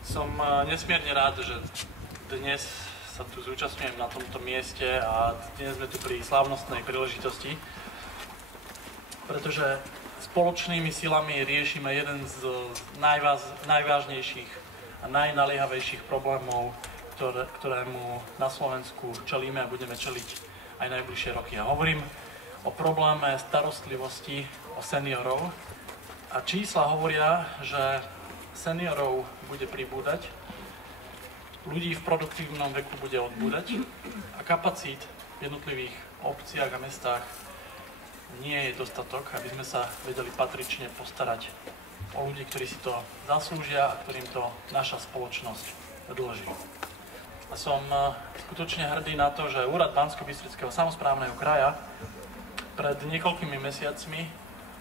Som nesmierne rád, že dnes sa tu zúčastňujem na tomto mieste a dnes sme tu pri slávnostnej príležitosti, pretože spoločnými silami riešime jeden z najvážnejších a najnaliehavejších problémov, ktorému na Slovensku čelíme a budeme čeliť aj najbližšie roky. Ja hovorím o probléme starostlivosti o seniorov a čísla hovoria, že seniorov bude pribúdať, ľudí v produktívnom veku bude odbúdať a kapacít v jednotlivých obciach a mestách nie je dostatok, aby sme sa vedeli patrične postarať o ľudí, ktorí si to zaslúžia a ktorým to naša spoločnosť dlží. A som skutočne hrdý na to, že Úrad Banskobystrického samosprávneho kraja pred niekoľkými mesiacmi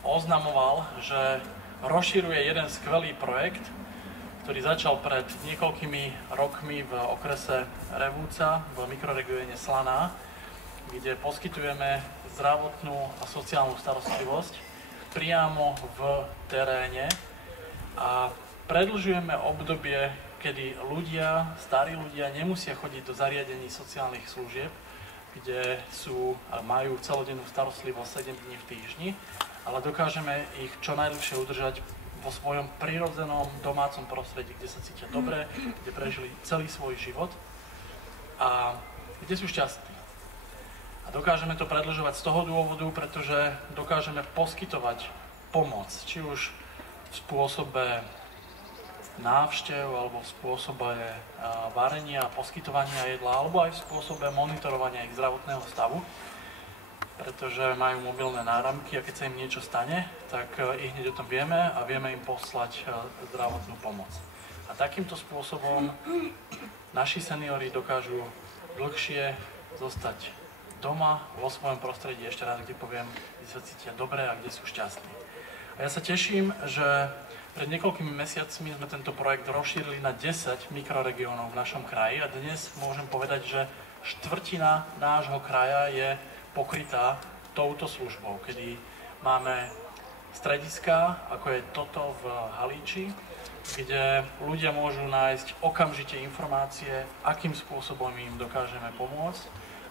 oznamoval, že rozširuje jeden skvelý projekt, ktorý začal pred niekoľkými rokmi v okrese Revúca v mikroregióne Slaná, kde poskytujeme zdravotnú a sociálnu starostlivosť priamo v teréne a predĺžujeme obdobie, kedy starí ľudia nemusia chodiť do zariadení sociálnych služieb, kde majú celodennú starostlivosť 7 dní v týždni, ale dokážeme ich čo najdlhšie udržať vo svojom prirodzenom domácom prostredí, kde sa cítia dobre, kde prežili celý svoj život a kde sú šťastní. A dokážeme to predĺžovať z toho dôvodu, pretože dokážeme poskytovať pomoc, či už v spôsobe návštev, alebo v spôsobe varenia a poskytovania jedla, alebo aj v spôsobe monitorovania ich zdravotného stavu, pretože majú mobilné náramky a keď sa im niečo stane, tak ich hneď o tom vieme a vieme im poslať zdravotnú pomoc. A takýmto spôsobom naši seniori dokážu dlhšie zostať doma, vo svojom prostredí, ešte raz, kde poviem, kde sa cítia dobre a kde sú šťastní. A ja sa teším, že pred niekoľkými mesiacmi sme tento projekt rozšírili na 10 mikroregiónov v našom kraji a dnes môžem povedať, že štvrtina nášho kraja je pokrytá touto službou, kedy máme strediská, ako je toto v Halíči, kde ľudia môžu nájsť okamžite informácie, akým spôsobom im dokážeme pomôcť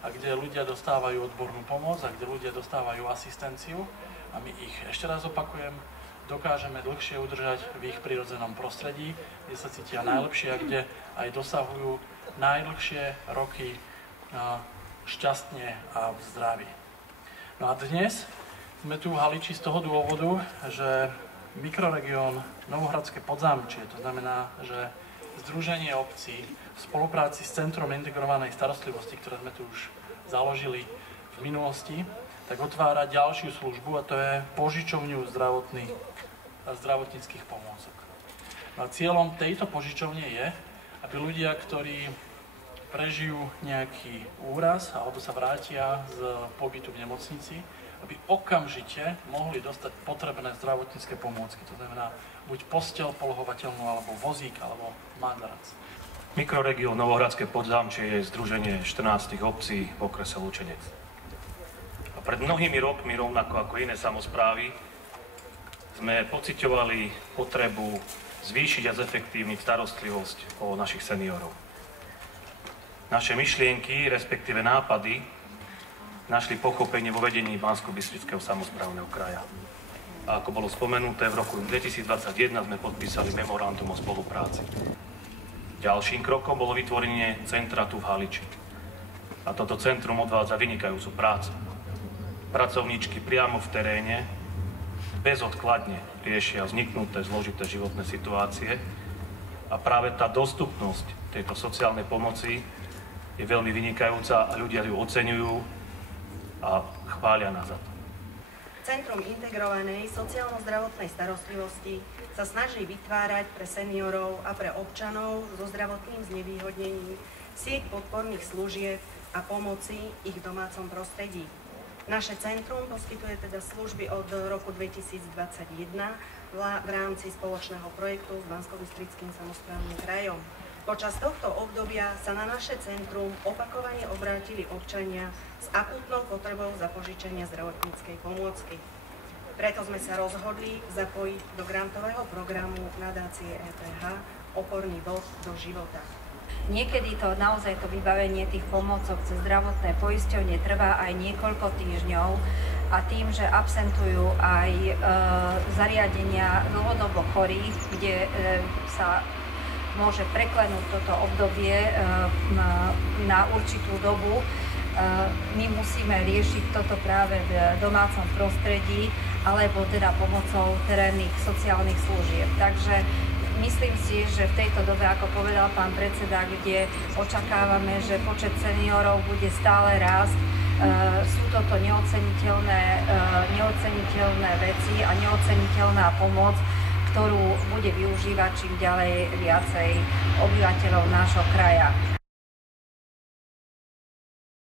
a kde ľudia dostávajú odbornú pomoc a kde ľudia dostávajú asistenciu a my ich, ešte raz opakujem, dokážeme dlhšie udržať v ich prirodzenom prostredí, kde sa cítia najlepšie a kde aj dosahujú najdlhšie roky šťastne a v zdraví. No a dnes sme tu v Haliči z toho dôvodu, že mikroregión Novohradské Podzámčie, to znamená, že Združenie obcí v spolupráci s Centrom integrovanej starostlivosti, ktoré sme tu už založili v minulosti, tak otvára ďalšiu službu a to je požičovňu zdravotníckych pomôcok. No a cieľom tejto požičovne je, aby ľudia, ktorí prežijú nejaký úraz alebo sa vrátia z pobytu v nemocnici, aby okamžite mohli dostať potrebné zdravotnícke pomôcky. To znamená buď posteľ polohovateľnú, alebo vozík, alebo madrac. Mikroregión Novohradské Podzámčie je združenie 14 obcí v okrese Lučenec. A pred mnohými rokmi, rovnako ako iné samosprávy, sme pociťovali potrebu zvýšiť a zefektívniť starostlivosť o našich seniorov. Naše myšlienky, respektíve nápady, našli pochopenie vo vedení Banskobystrického samosprávneho kraja. A ako bolo spomenuté, v roku 2021 sme podpísali memorandum o spolupráci. Ďalším krokom bolo vytvorenie centra tu v Haliči. A toto centrum odvádza vynikajúcu prácu. Pracovníčky priamo v teréne bezodkladne riešia vzniknuté zložité životné situácie a práve tá dostupnosť tejto sociálnej pomoci je veľmi vynikajúca a ľudia ju oceňujú a chvália nás za to. Centrum integrovanej sociálno-zdravotnej starostlivosti sa snaží vytvárať pre seniorov a pre občanov so zdravotným znevýhodnením sieť podporných služieb a pomoci ich domácom prostredí. Naše centrum poskytuje teda služby od roku 2021 v rámci spoločného projektu s Banskobystrickým samosprávnym krajom. Počas tohto obdobia sa na naše centrum opakovane obrátili občania s akútnou potrebou za požičenia zdravotníckej pomôcky. Preto sme sa rozhodli zapojiť do grantového programu nadácie EPH oporný bod do života. Niekedy to naozaj to vybavenie tých pomôcok cez zdravotné poisťovne trvá aj niekoľko týždňov a tým, že absentujú aj zariadenia dlhodobo chorých, kde sa môže preklenúť toto obdobie na určitú dobu, my musíme riešiť toto práve v domácom prostredí alebo teda pomocou terénnych sociálnych služieb. Takže myslím si, že v tejto dobe, ako povedal pán predseda, kde očakávame, že počet seniorov bude stále rásť, sú toto neoceniteľné veci a neoceniteľná pomoc, ktorú bude využívať čím ďalej viacej obyvateľov nášho kraja.